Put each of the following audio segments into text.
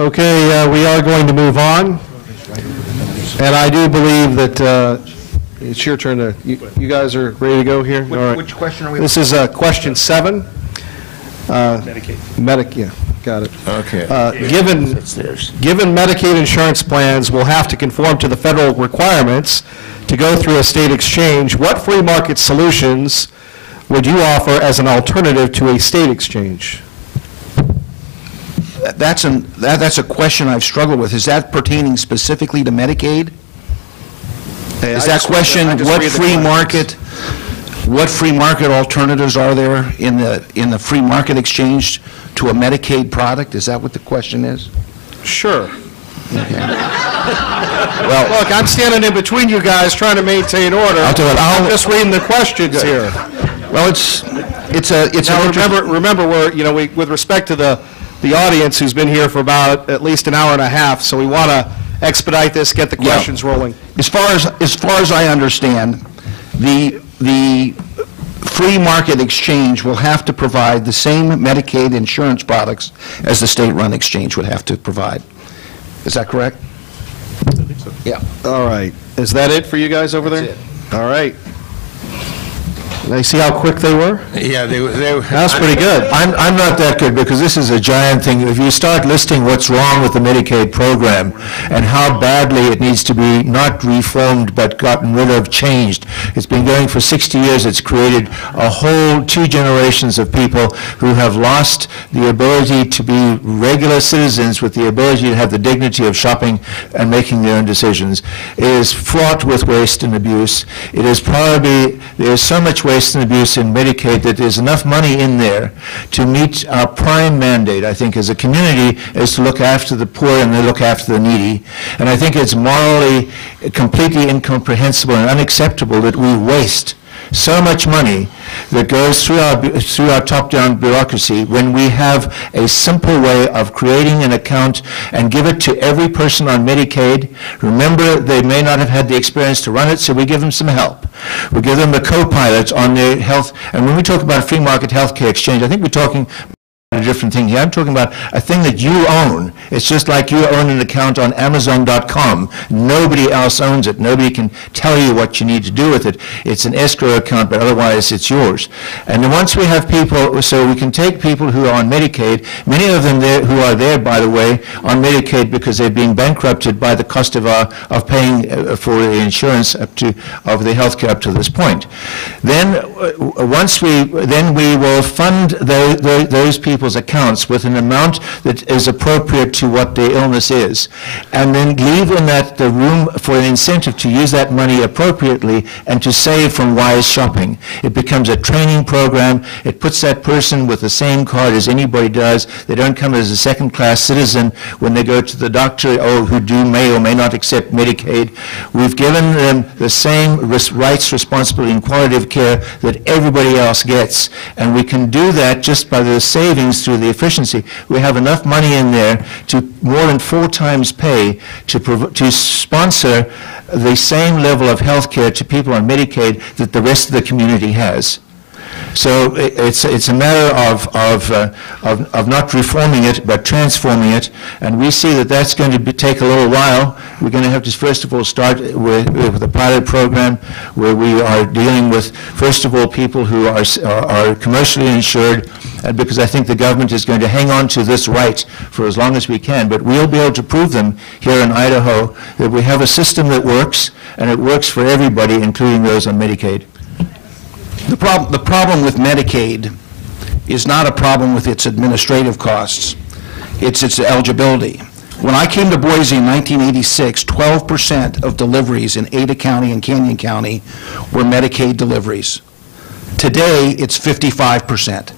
Okay, we are going to move on. And I do believe that it's your turn to, you guys are ready to go here? All right. Which question are we? This is question 7. Medicaid. Yeah, got it. Okay. Given Medicaid insurance plans will have to conform to the federal requirements to go through a state exchange, what free market solutions would you offer as an alternative to a state exchange? That's a question I've struggled with. Is that pertaining specifically to Medicaid? Is that question, what free market alternatives are there in the free market exchange to a Medicaid product? Is that what the question is? Sure. Okay. Well, look, I'm standing in between you guys trying to maintain order. I'm just reading the questions here. Well, it's now, remember, we're with respect to the audience who's been here for about at least an hour and a half, so we want to expedite this, get the questions rolling. As far as I understand, the free market exchange will have to provide the same Medicaid insurance products as the state-run exchange would have to provide. Is that correct? I think so. Yeah. All right. Is that it for you guys over there? That's it. All right. Now, you see how quick they were? Yeah, That's pretty good. I'm not that good, because this is a giant thing. If you start listing what's wrong with the Medicaid program and how badly it needs to be not reformed but gotten rid of, changed. It's been going for 60 years. It's created a whole 2 generations of people who have lost the ability to be regular citizens with the ability to have the dignity of shopping and making their own decisions. It is fraught with waste and abuse. It is probably, there's so much waste and abuse in Medicaid that there's enough money in there to meet our prime mandate, I think, as a community, is to look after the poor and to look after the needy. And I think it's morally completely incomprehensible and unacceptable that we waste so much money that goes through our top-down bureaucracy when we have a simple way of creating an account and give it to every person on Medicaid. Remember, they may not have had the experience to run it, so we give them some help. We give them a co-pilot on their health. And when we talk about a free market healthcare exchange, I think we're talking a different thing here. I'm talking about a thing that you own. It's just like you own an account on Amazon.com. Nobody else owns it. Nobody can tell you what you need to do with it. It's an escrow account, but otherwise it's yours. And then once we have people, so we can take people who are on Medicaid, many of them there, who are there, by the way, on Medicaid because they're being bankrupted by the cost of paying for the insurance of the health care up to this point. Then we will fund those people's accounts with an amount that is appropriate to what their illness is, and then leave in that the room for an incentive to use that money appropriately and to save from wise shopping. It becomes a training program. It puts that person with the same card as anybody does. They don't come as a second-class citizen when they go to the doctor, who may or may not accept Medicaid. We've given them the same rights, responsibility, and quality of care that everybody else gets, and we can do that just by the savings through the efficiency. We have enough money in there to more than 4 times pay to sponsor the same level of health care to people on Medicaid that the rest of the community has. So it's a matter of not reforming it, but transforming it, and we see that that's going to take a little while. We're going to have to first of all start with a pilot program where we are dealing with, first of all, people who are commercially insured, because I think the government is going to hang on to this right for as long as we can, but we'll be able to prove them here in Idaho that we have a system that works, and it works for everybody, including those on Medicaid. The problem with Medicaid is not a problem with its administrative costs. It's its eligibility. When I came to Boise in 1986, 12% of deliveries in Ada County and Canyon County were Medicaid deliveries. Today, it's 55%.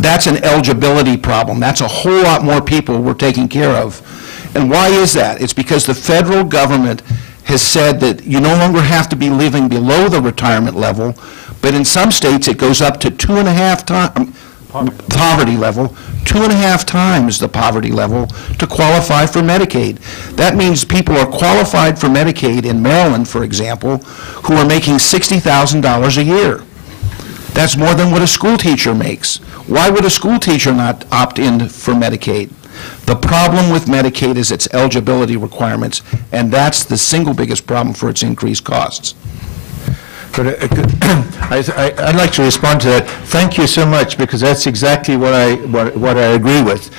That's an eligibility problem. That's a whole lot more people we're taking care of. And why is that? It's because the federal government has said that you no longer have to be living below the retirement level, but in some states it goes up to 2.5 times poverty level, 2.5 times the poverty level to qualify for Medicaid. That means people are qualified for Medicaid in Maryland, for example, who are making $60,000 a year. That's more than what a school teacher makes. Why would a school teacher not opt in for Medicaid? The problem with Medicaid is its eligibility requirements, and that's the single biggest problem for its increased costs. But I'd like to respond to that. Thank you so much, because that's exactly what I agree with.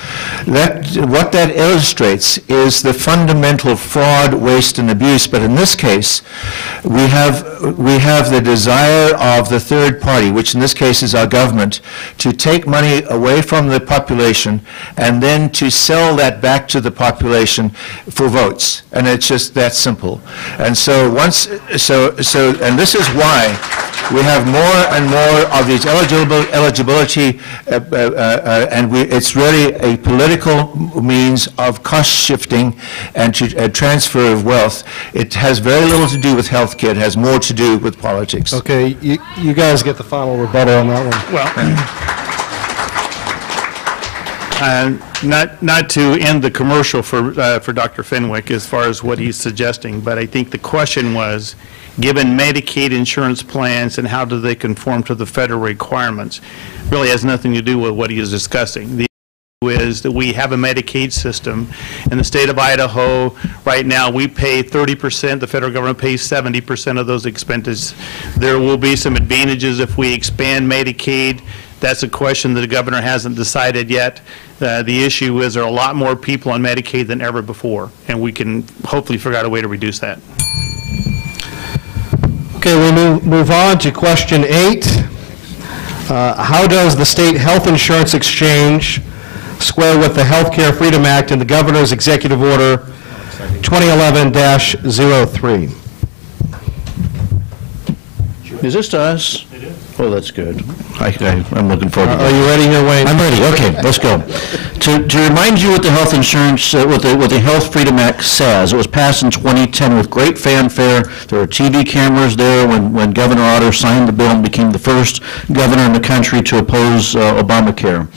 What that illustrates is the fundamental fraud, waste, and abuse. But in this case, we have the desire of the third party, which in this case is our government, to take money away from the population and then to sell that back to the population for votes. And it's just that simple. And so and this is why we have more and more of these eligibility, and it's really a political means of cost shifting and transfer of wealth. It has very little to do with health care. It has more to do with politics. Okay, you guys get the final rebuttal on that one. Not to end the commercial for Dr. Fenwick as far as what he's suggesting, but I think the question was, given Medicaid insurance plans and how do they conform to the federal requirements, really has nothing to do with what he is discussing. The issue is that we have a Medicaid system. In the state of Idaho, right now, we pay 30%, the federal government pays 70% of those expenses. There will be some advantages if we expand Medicaid. That's a question that the governor hasn't decided yet. The issue is there are a lot more people on Medicaid than ever before, and we can hopefully figure out a way to reduce that. Okay, we move on to question 8. How does the state health insurance exchange square with the Healthcare Freedom Act and the Governor's Executive Order 2011-03? Is this to us? Oh, that's good. I'm looking forward to Are you ready here, Wayne? I'm ready. Okay, let's go. To remind you what the health insurance, what the Health Freedom Act says, it was passed in 2010 with great fanfare. There were TV cameras there when Governor Otter signed the bill and became the first governor in the country to oppose Obamacare.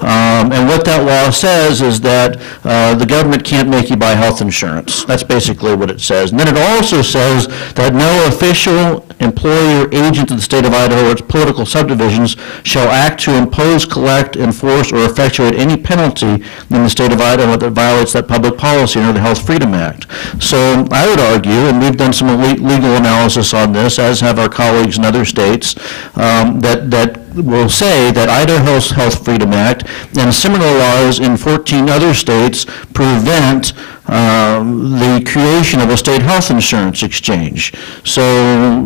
And what that law says is that the government can't make you buy health insurance. That's basically what it says. And then it also says that no official employee or agent of the state of Idaho or its political subdivisions shall act to impose, collect, enforce, or effectuate any penalty in the state of Idaho that violates that public policy under the Health Freedom Act. So I would argue, and we've done some legal analysis on this, as have our colleagues in other states, that will say that Idaho's Health Freedom Act and similar laws in 14 other states prevent the creation of a state health insurance exchange. So,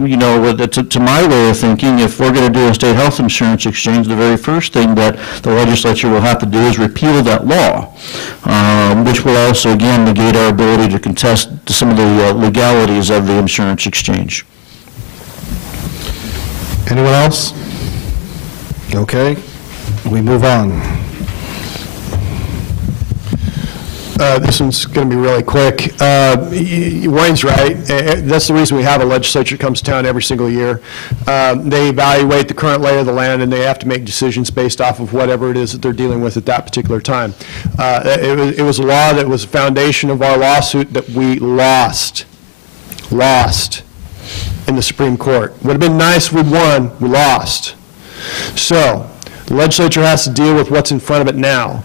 you know, to my way of thinking, if we're going to do a state health insurance exchange, the very first thing that the legislature will have to do is repeal that law, which will also, again, negate our ability to contest some of the legalities of the insurance exchange. Anyone else? Okay, we move on. This one's going to be really quick. Wayne's right. That's the reason we have a legislature that comes to town every single year. They evaluate the current lay of the land, and they have to make decisions based off of whatever it is that they're dealing with at that particular time. It was a law that was the foundation of our lawsuit that we lost in the Supreme Court. Would have been nice if we'd won. We lost. So the legislature has to deal with what's in front of it now.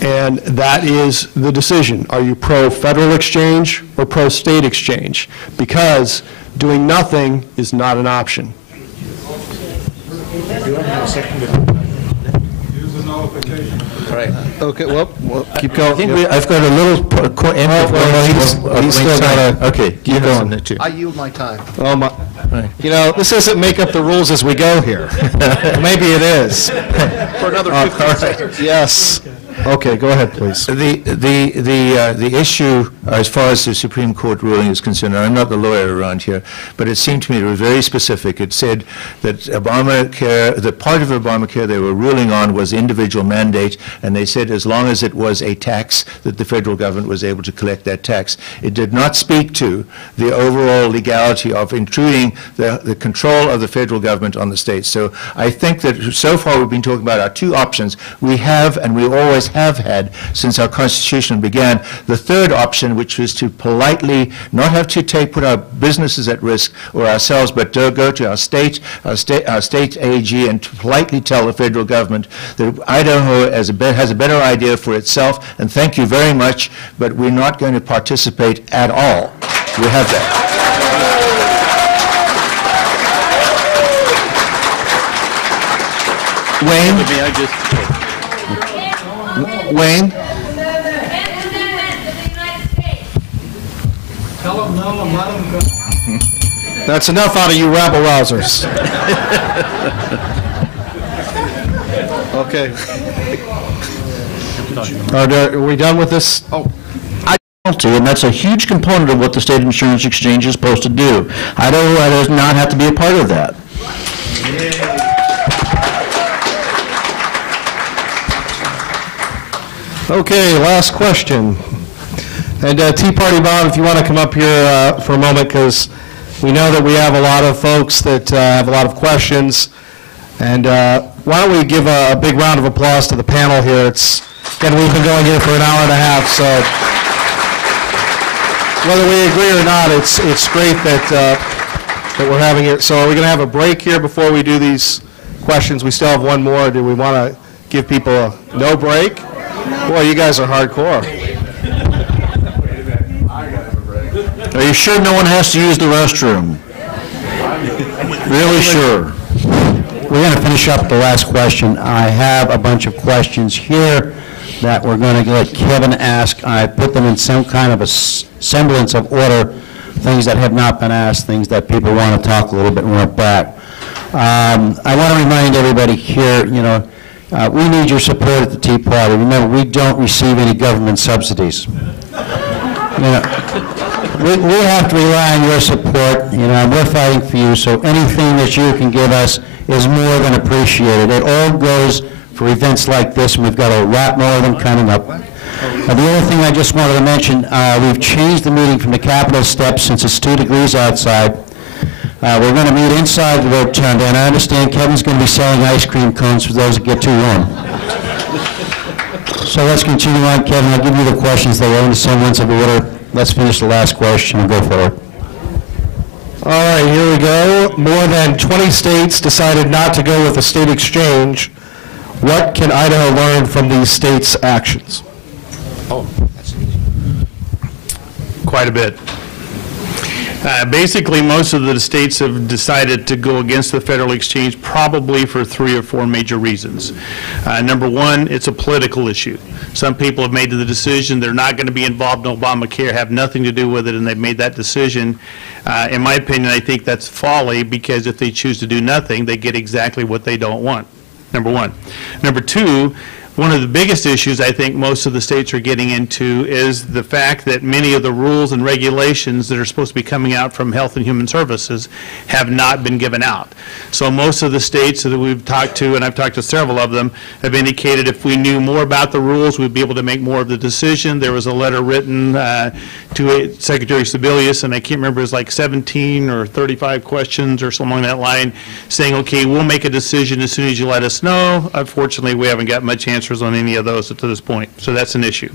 And that is the decision. Are you pro-federal exchange or pro-state exchange? Because doing nothing is not an option. Okay, well, keep going. I think I've got a little he's still got okay, keep going. I yield my time. Oh my! You know, this isn't make up the rules as we go here. Maybe it is. For another 15 seconds. Yes. Okay, go ahead, please. The issue, as far as the Supreme Court ruling is concerned, and I'm not the lawyer around here, but it seemed to me it was very specific. It said that Obamacare, the part of Obamacare they were ruling on was individual mandate, and they said as long as it was a tax, that the federal government was able to collect that tax. It did not speak to the overall legality of intruding the control of the federal government on the states. So I think that so far we've been talking about our two options. We have, and we always always have had since our Constitution began. The third option, which was to politely not have to put our businesses at risk or ourselves, but to go to our state AG and to politely tell the federal government that Idaho has a better idea for itself, and thank you very much, but we're not going to participate at all. We have that. Wayne? Wayne? That's enough out of you rabble-rousers. Okay. Are we done with this? Oh. And that's a huge component of what the State Insurance Exchange is supposed to do. Idaho does not have to be a part of that. Okay, last question. And Tea Party Bob, if you want to come up here for a moment, because we know that we have a lot of folks that have a lot of questions. And why don't we give a big round of applause to the panel here. Again, we've been going here for an hour and a half, so whether we agree or not, it's great that we're having it. So are we going to have a break here before we do these questions? We still have one more. Do we want to give people a no break? Boy, you guys are hardcore. Are you sure no one has to use the restroom? Really sure? We're going to finish up the last question. I have a bunch of questions here that we're going to let Kevin ask. I put them in some kind of a semblance of order, things that have not been asked, things that people want to talk a little bit more about. I want to remind everybody here, we need your support at the Tea Party. Remember, we don't receive any government subsidies. We have to rely on your support. We're fighting for you, so anything that you can give us is more than appreciated. It all goes for events like this, and we've got a lot more of them coming up. The other thing I just wanted to mention, we've changed the meeting from the Capitol steps since it's 2 degrees outside. We're going to meet inside the rotunda, and I understand Kevin's going to be selling ice cream cones for those that get too warm. So let's continue on, Kevin. I'll give you the questions. They are in the semblance of order. Let's finish the last question and go forward. All right, here we go. More than 20 states decided not to go with a state exchange. What can Idaho learn from these states' actions? Quite a bit. Basically, most of the states have decided to go against the federal exchange probably for 3 or 4 major reasons. Number one, it's a political issue. Some people have made the decision they're not going to be involved in Obamacare, have nothing to do with it, and they've made that decision. In my opinion, I think that's folly, because if they choose to do nothing, they get exactly what they don't want, number one. Number two, one of the biggest issues I think most of the states are getting into is the fact that many of the rules and regulations that are supposed to be coming out from Health and Human Services have not been given out. So most of the states that we've talked to, and I've talked to several of them, have indicated if we knew more about the rules, we'd be able to make more of the decision. There was a letter written to Secretary Sebelius, and I can't remember, it was like 17 or 35 questions or something along that line, saying, okay, we'll make a decision as soon as you let us know. Unfortunately, we haven't got much answers on any of those to this point, so that's an issue.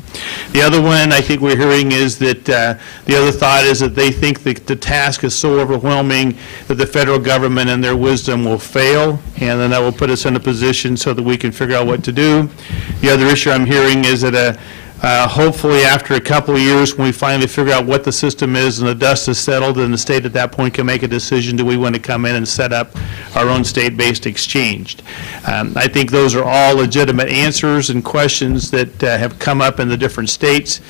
The other one I think we're hearing is that the other thought is that they think that the task is so overwhelming that the federal government and their wisdom will fail, and then that will put us in a position so that we can figure out what to do. The other issue I'm hearing is that hopefully after a couple of years, when we finally figure out what the system is and the dust is settled, then the state at that point can make a decision, do we want to come in and set up our own state-based exchange? I think those are all legitimate answers and questions that have come up in the different states.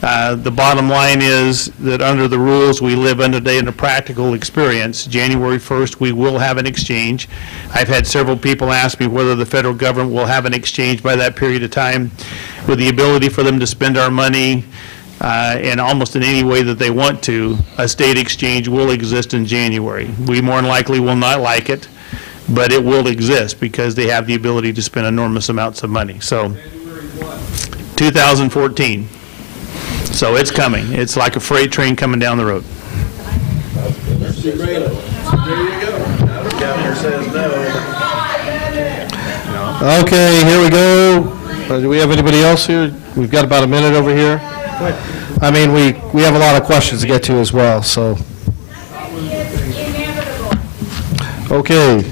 The bottom line is that under the rules we live under today in a practical experience, January 1st we will have an exchange. I've had several people ask me whether the federal government will have an exchange by that period of time. With the ability for them to spend our money in almost in any way that they want to, a state exchange will exist in January. We more than likely will not like it, but it will exist because they have the ability to spend enormous amounts of money. So 2014. So it's coming. It's like a freight train coming down the road. There you go. The governor says no. Okay, here we go. Do we have anybody else here? We've got about a minute over here. I mean, we have a lot of questions to get to as well, so. Okay.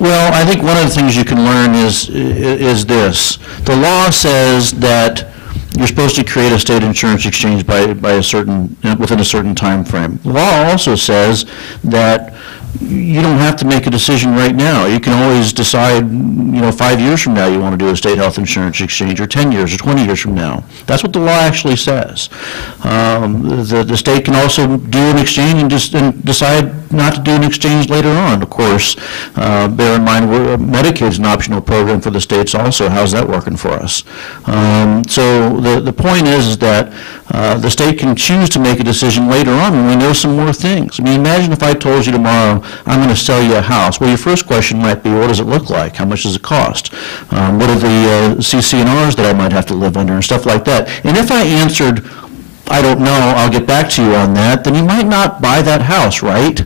Well, I think one of the things you can learn is this. The law says that you're supposed to create a state insurance exchange within a certain time frame. The law also says that you don't have to make a decision right now. You can always decide, 5 years from now you want to do a state health insurance exchange, or 10 years, or 20 years from now. That's what the law actually says. The state can also do an exchange and decide not to do an exchange later on. Of course, bear in mind, Medicaid is an optional program for the states also. How's that working for us? So the point is that the state can choose to make a decision later on when we know some more things. I mean, imagine if I told you tomorrow, I'm going to sell you a house. Well, your first question might be, what does it look like? How much does it cost? What are the CC&Rs that I might have to live under and stuff like that? And if I answered, I don't know, I'll get back to you on that, then you might not buy that house, right?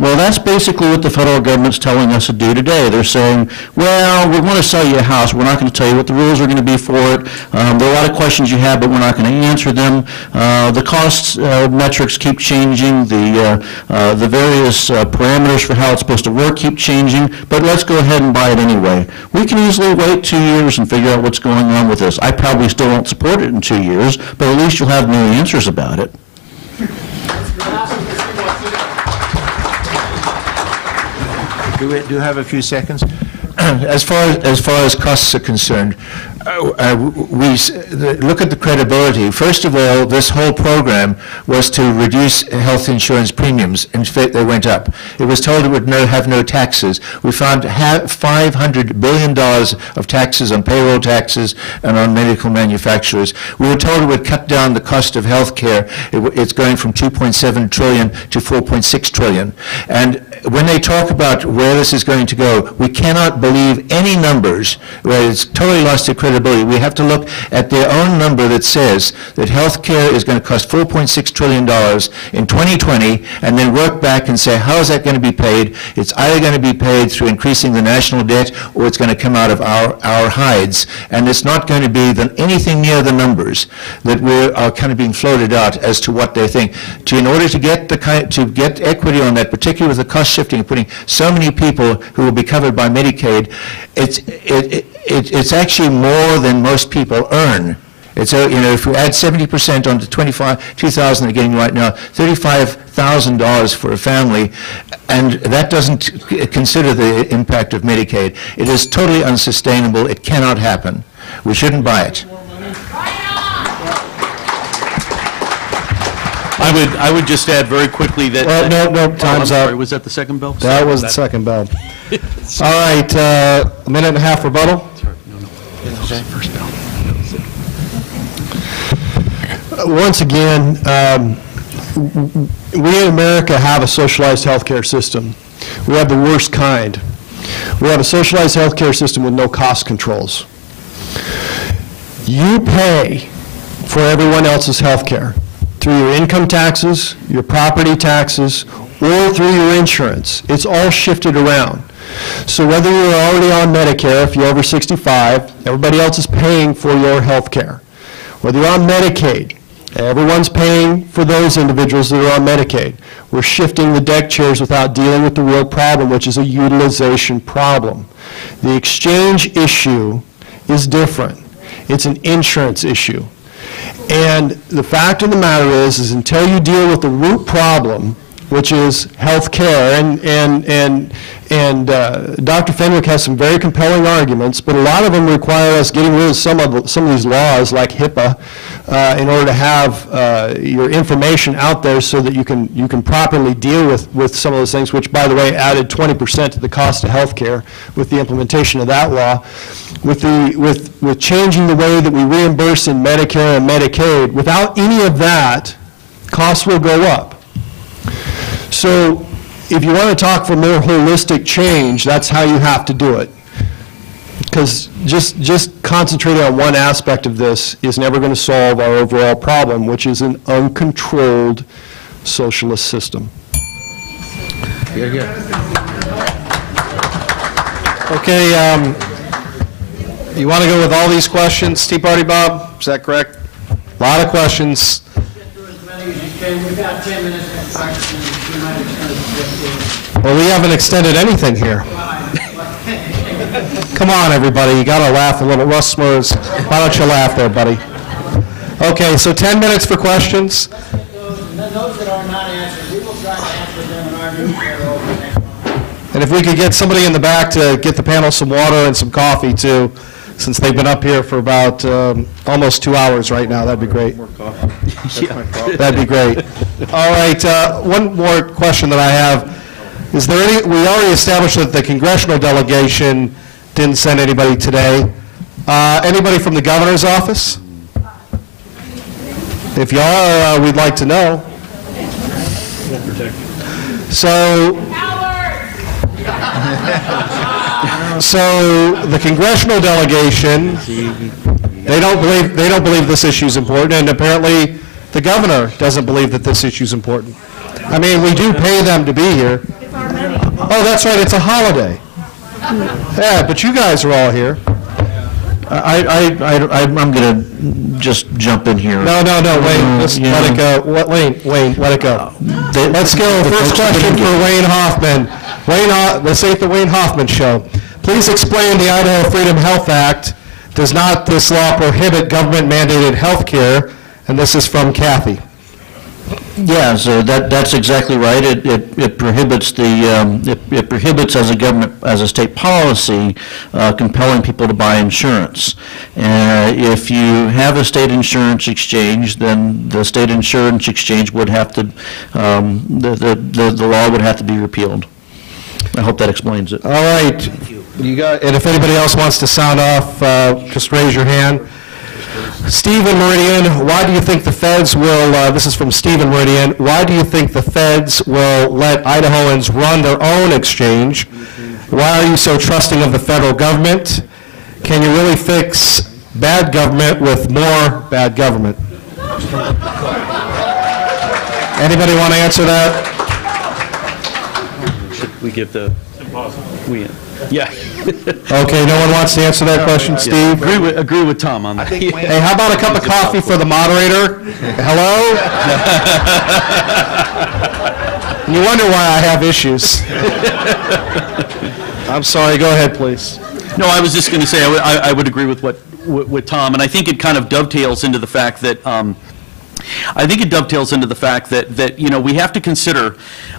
Well, that's basically what the federal government's telling us to do today. They're saying, well, we want to sell you a house. We're not going to tell you what the rules are going to be for it. There are a lot of questions you have, but we're not going to answer them. The cost metrics keep changing. The various parameters for how it's supposed to work keep changing, but let's go ahead and buy it anyway. We can easily wait 2 years and figure out what's going on with this. I probably still won't support it in 2 years, but at least you'll have new answers about it. Do we have a few seconds? As far as costs are concerned, look at the credibility. First of all, this whole program was to reduce health insurance premiums. In fact, they went up. It was told it would have no taxes. We found $500 billion of taxes on payroll taxes and on medical manufacturers. We were told it would cut down the cost of health care. It's going from $2.7 trillion to $4.6 trillion. And when they talk about where this is going to go, we cannot believe any numbers where it's totally lost its credibility. We have to look at their own number that says that health care is going to cost $4.6 trillion in 2020, and then work back and say, how is that going to be paid? It's either going to be paid through increasing the national debt, or it's going to come out of our hides. And it's not going to be anything near the numbers that are kind of being floated out as to what they think. In order to get equity on that, particularly with the cost shifting and putting so many people who will be covered by Medicaid, it's actually more than most people earn. It's if we add 70% onto $2,000 they're getting right now, $35,000 for a family, and that doesn't consider the impact of Medicaid. It is totally unsustainable. It cannot happen. We shouldn't buy it. I would just add very quickly that... Well, no, time's up. Sorry, was that the second bell? That was the second bell. All right, a minute and a half rebuttal. Once again, we in America have a socialized healthcare system. We have the worst kind. We have a socialized healthcare system with no cost controls. You pay for everyone else's healthcare through your income taxes, your property taxes, or through your insurance. It's all shifted around. So whether you're already on Medicare, if you're over 65, everybody else is paying for your health care. Whether you're on Medicaid, everyone's paying for those individuals that are on Medicaid. We're shifting the deck chairs without dealing with the real problem, which is a utilization problem. The exchange issue is different. It's an insurance issue. And the fact of the matter is until you deal with the root problem, which is health care, and Dr. Fenwick has some very compelling arguments, but a lot of them require us getting rid of some of these laws like HIPAA in order to have your information out there so that you can properly deal with some of those things, which, by the way, added 20% to the cost of health care with the implementation of that law. With changing the way that we reimburse in Medicare and Medicaid, without any of that, costs will go up. So if you want to talk for more holistic change, that's how you have to do it. Because just concentrating on one aspect of this is never going to solve our overall problem, which is an uncontrolled socialist system. Okay, You want to go with all these questions, Tea Party Bob? Is that correct? A lot of questions. Get through as many as you can. We've got 10 minutes for questions. We might extend it to 15. Well, we haven't extended anything here. Come on, everybody, you got to laugh a little. Russ Smurs, why don't you laugh there, buddy? Okay, so 10 minutes for questions. Those that are not answered, we will try to answer them in our newsletter over the next month. And if we could get somebody in the back to get the panel some water and some coffee, too, since they've been up here for about almost 2 hours right now, that'd be great. That'd be great. All right, one more question that I have. Is there any, we already established that the congressional delegation didn't send anybody today. Anybody from the governor's office? If you are, we'd like to know. So the congressional delegation, they don't believe this issue is important, and apparently the governor doesn't believe that this issue is important. I mean, we do pay them to be here. Oh, that's right, it's a holiday. Yeah, but you guys are all here. I'm going to just jump in here. No, Wayne, just let it go. Wayne, let it go. Let's go. First question for Wayne Hoffman. This ain't the Wayne Hoffman show. Please explain the Idaho Freedom Health Act. Does not this law prohibit government-mandated health care? And this is from Kathy. Yeah, so that's exactly right. It prohibits it prohibits as a government, as a state policy, compelling people to buy insurance. If you have a state insurance exchange, then the state insurance exchange would have to, the law would have to be repealed. I hope that explains it. All right. You got, and if anybody else wants to sound off, just raise your hand. Stephen Meridian, why do you think the feds will, this is from Stephen Meridian, why do you think the feds will let Idahoans run their own exchange? Why are you so trusting of the federal government? Can you really fix bad government with more bad government? Anybody want to answer that? Should we give the... We, yeah. Okay, no one wants to answer that question, Steve? Agree with Tom on that. Hey, how about a cup of coffee for the moderator? Hello? You wonder why I have issues. I'm sorry, go ahead, please. No, I was just going to say I would agree with Tom, and I think it kind of dovetails into the fact that that you know, we have to consider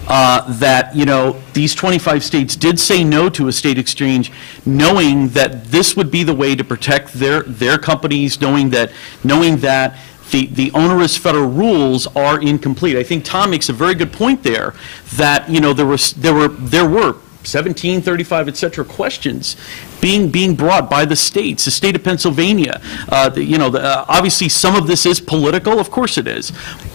that, you know, these 25 states did say no to a state exchange, knowing that this would be the way to protect their companies, knowing that the onerous federal rules are incomplete. I think Tom makes a very good point there, that, you know, there were 17, 35, et cetera, questions being brought by the states, the state of Pennsylvania. Obviously some of this is political, of course it is,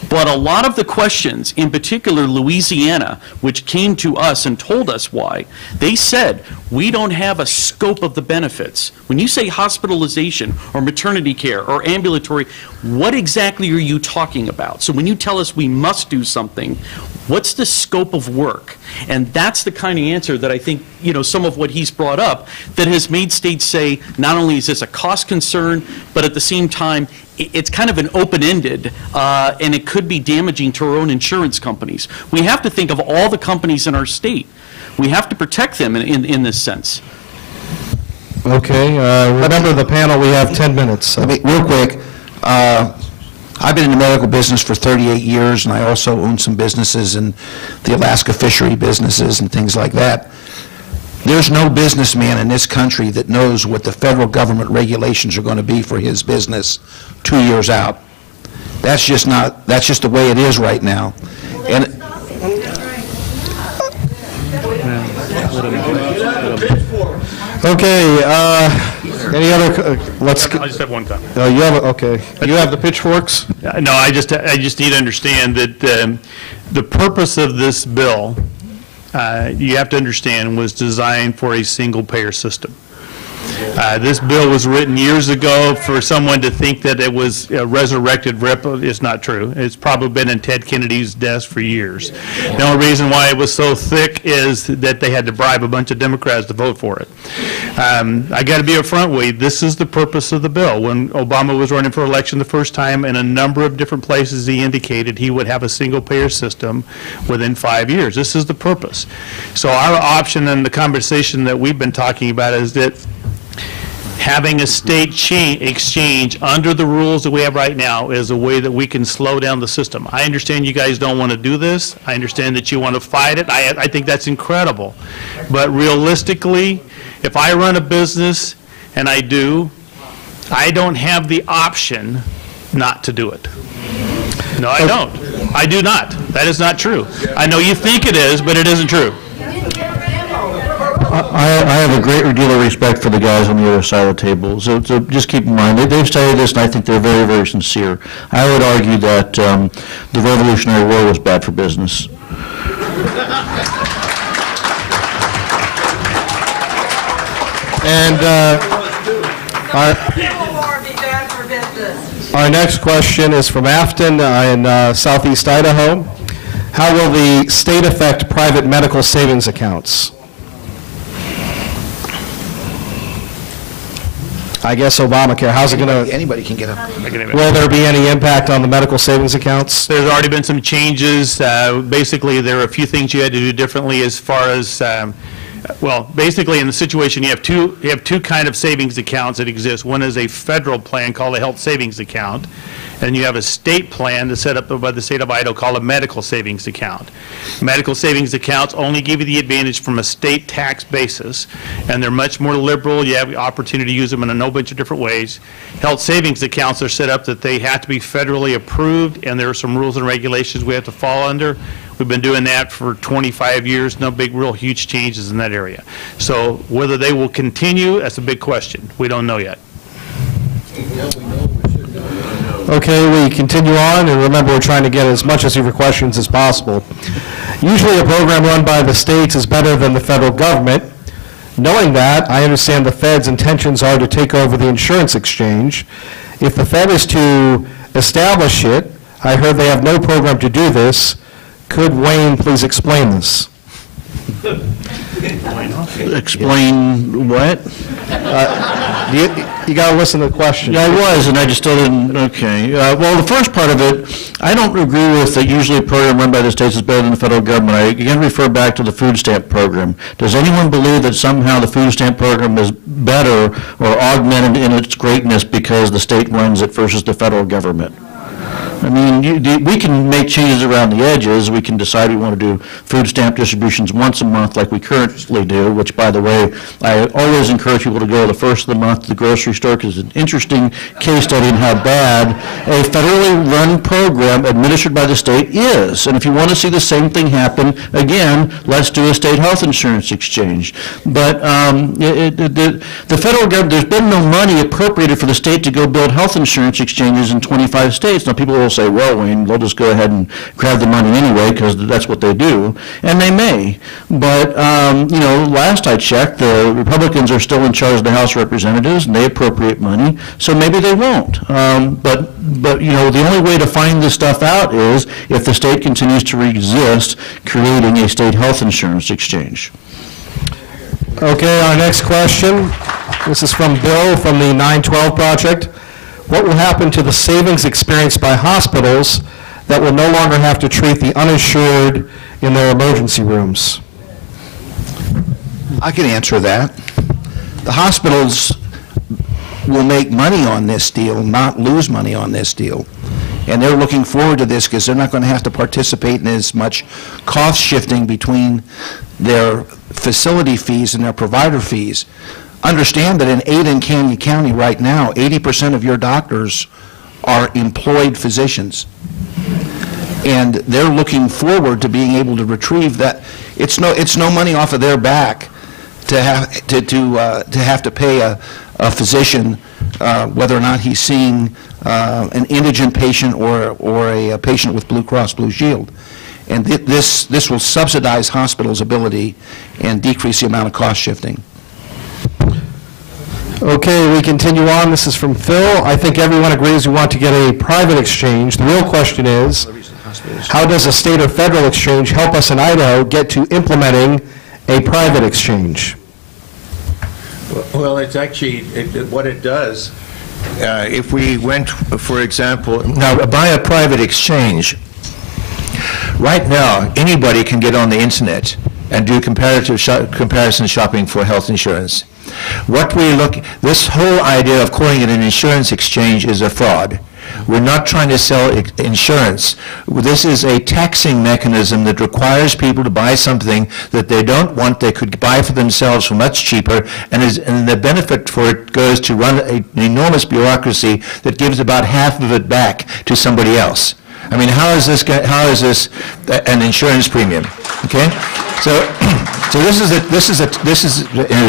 but a lot of the questions, in particular Louisiana, which came to us and told us why, they said, we don't have a scope of the benefits. When you say hospitalization or maternity care or ambulatory, what exactly are you talking about? So when you tell us we must do something, what's the scope of work? And that's the kind of answer that I think, you know, some of what he's brought up that has made states say, not only is this a cost concern, but at the same time, it's kind of an open-ended, and it could be damaging to our own insurance companies. We have to think of all the companies in our state. We have to protect them in this sense. Okay, remember the panel, we have 10 minutes. So. Real quick, I've been in the medical business for 38 years, and I also own some businesses in the Alaska fishery businesses and things like that. There's no businessman in this country that knows what the federal government regulations are going to be for his business 2 years out. That's just the way it is right now. And okay, any other, let's. I just have one comment. Oh, you have, okay. You have the pitchforks? No, I just need to understand that the purpose of this bill, you have to understand, was designed for a single-payer system. This bill was written years ago. For someone to think that it was a resurrected rip is not true. It's probably been in Ted Kennedy's desk for years. The only reason why it was so thick is that they had to bribe a bunch of Democrats to vote for it. I got to be upfront with you. This is the purpose of the bill. When Obama was running for election the first time, in a number of different places he indicated he would have a single-payer system within 5 years. This is the purpose. So our option and the conversation that we've been talking about is that having a state exchange under the rules that we have right now is a way that we can slow down the system. I understand you guys don't want to do this. I understand that you want to fight it. I think that's incredible. But realistically, if I run a business, and I don't have the option not to do it. No, I don't. I do not. That is not true. I know you think it is, but it isn't true. I have a great deal of respect for the guys on the other side of the table, so just keep in mind, they've studied this, and I think they're very, very sincere. I would argue that the Revolutionary War was bad for business. And our next question is from Afton in southeast Idaho. How will the state affect private medical savings accounts? I guess Obamacare, how's it going to, Anybody can get up. will there be any impact on the medical savings accounts? There's already been some changes. Basically, there are a few things you had to do differently as far as, well, basically in the situation you have two kind of savings accounts that exist. One is a federal plan called a health savings account, and you have a state plan that's set up by the state of Idaho called a medical savings account. Medical savings accounts only give you the advantage from a state tax basis, and they're much more liberal. You have the opportunity to use them in a whole bunch of different ways. Health savings accounts are set up that they have to be federally approved, and there are some rules and regulations we have to fall under. We've been doing that for 25 years, no big, real huge changes in that area. So whether they will continue, that's a big question. We don't know yet. Okay, we continue on, and remember, we're trying to get as much of your questions as possible. Usually a program run by the states is better than the federal government. Knowing that, I understand the Fed's intentions are to take over the insurance exchange. If the Fed is to establish it, I heard they have no program to do this. Could Wayne please explain this? Explain what? You got to listen to the question. Yeah, I was, and I just still didn't, okay. Well, the first part of it, I don't agree with that usually a program run by the states is better than the federal government. I again refer back to the food stamp program. Does anyone believe that somehow the food stamp program is better or augmented in its greatness because the state runs it versus the federal government? I mean, we can make changes around the edges. We can decide we want to do food stamp distributions once a month like we currently do, which, by the way, I always encourage people to go the first of the month to the grocery store because it's an interesting case study in how bad a federally run program administered by the state is. And if you want to see the same thing happen, again, let's do a state health insurance exchange. But the federal government, there's been no money appropriated for the state to go build health insurance exchanges in 25 states. Now, people will say, well, Wayne, they'll just go ahead and grab the money anyway because that's what they do, and they may. But, you know, last I checked, the Republicans are still in charge of the House of Representatives, and they appropriate money, so maybe they won't. But you know, the only way to find this stuff out is if the state continues to resist creating a state health insurance exchange. Okay, our next question. This is from Bill from the 912 Project. What will happen to the savings experienced by hospitals that will no longer have to treat the uninsured in their emergency rooms? I can answer that. The hospitals will make money on this deal, not lose money on this deal. And they're looking forward to this because they're not going to have to participate in as much cost shifting between their facility fees and their provider fees. Understand that in Ada and Canyon County right now, 80% of your doctors are employed physicians. And they're looking forward to being able to retrieve that. It's no money off of their back to have to pay a physician whether or not he's seeing an indigent patient or a patient with Blue Cross Blue Shield. And this will subsidize hospitals' ability and decrease the amount of cost shifting. Okay, we continue on. This is from Phil. I think everyone agrees we want to get a private exchange. The real question is, how does a state or federal exchange help us in Idaho get to implementing a private exchange? Well, it's actually, what it does, if we went, for example, now by a private exchange, right now, anybody can get on the internet and do comparison shopping for health insurance. This whole idea of calling it an insurance exchange is a fraud. We're not trying to sell insurance. This is a taxing mechanism that requires people to buy something that they don't want, they could buy for themselves for much cheaper, and the benefit for it goes to run an enormous bureaucracy that gives about half of it back to somebody else. I mean, how is this an insurance premium? Okay, so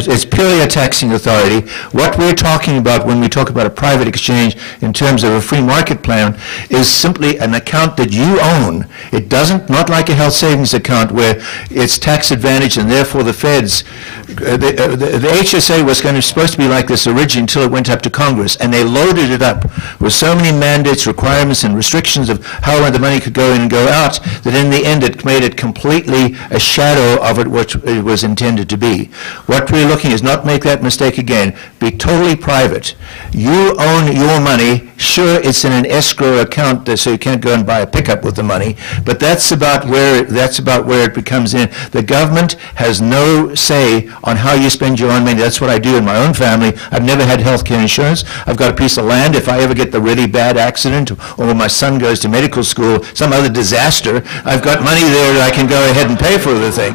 it's purely a taxing authority. What we're talking about when we talk about a private exchange in terms of a free market plan is simply an account that you own. It doesn't, not like a health savings account where it's tax advantage and therefore the feds. The HSA was supposed to be like this originally until it went up to Congress, and they loaded it up with so many mandates, requirements, and restrictions of how the money could go in and go out that in the end it made it completely a shadow of what it was intended to be. What we're looking is not make that mistake again. Be totally private. You own your money. Sure, it's in an escrow account, so you can't go and buy a pickup with the money, but that's about where it becomes in. The government has no say on how you spend your own money. That's what I do in my own family. I've never had health care insurance. I've got a piece of land. If I ever get the really bad accident, or when my son goes to medical school, some other disaster, I've got money there that I can go ahead and pay for the thing.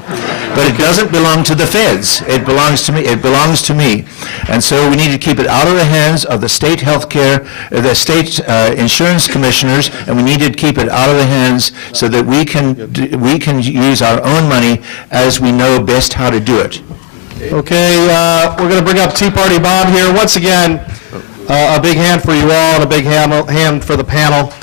But it doesn't belong to the feds. It belongs to me. It belongs to me. And so we need to keep it out of the hands of the state health care, the state insurance commissioners, and we need to keep it out of the hands so that we can use our own money as we know best how to do it. Okay, we're going to bring up Tea Party Bob here. Once again, a big hand for you all and a big hand for the panel.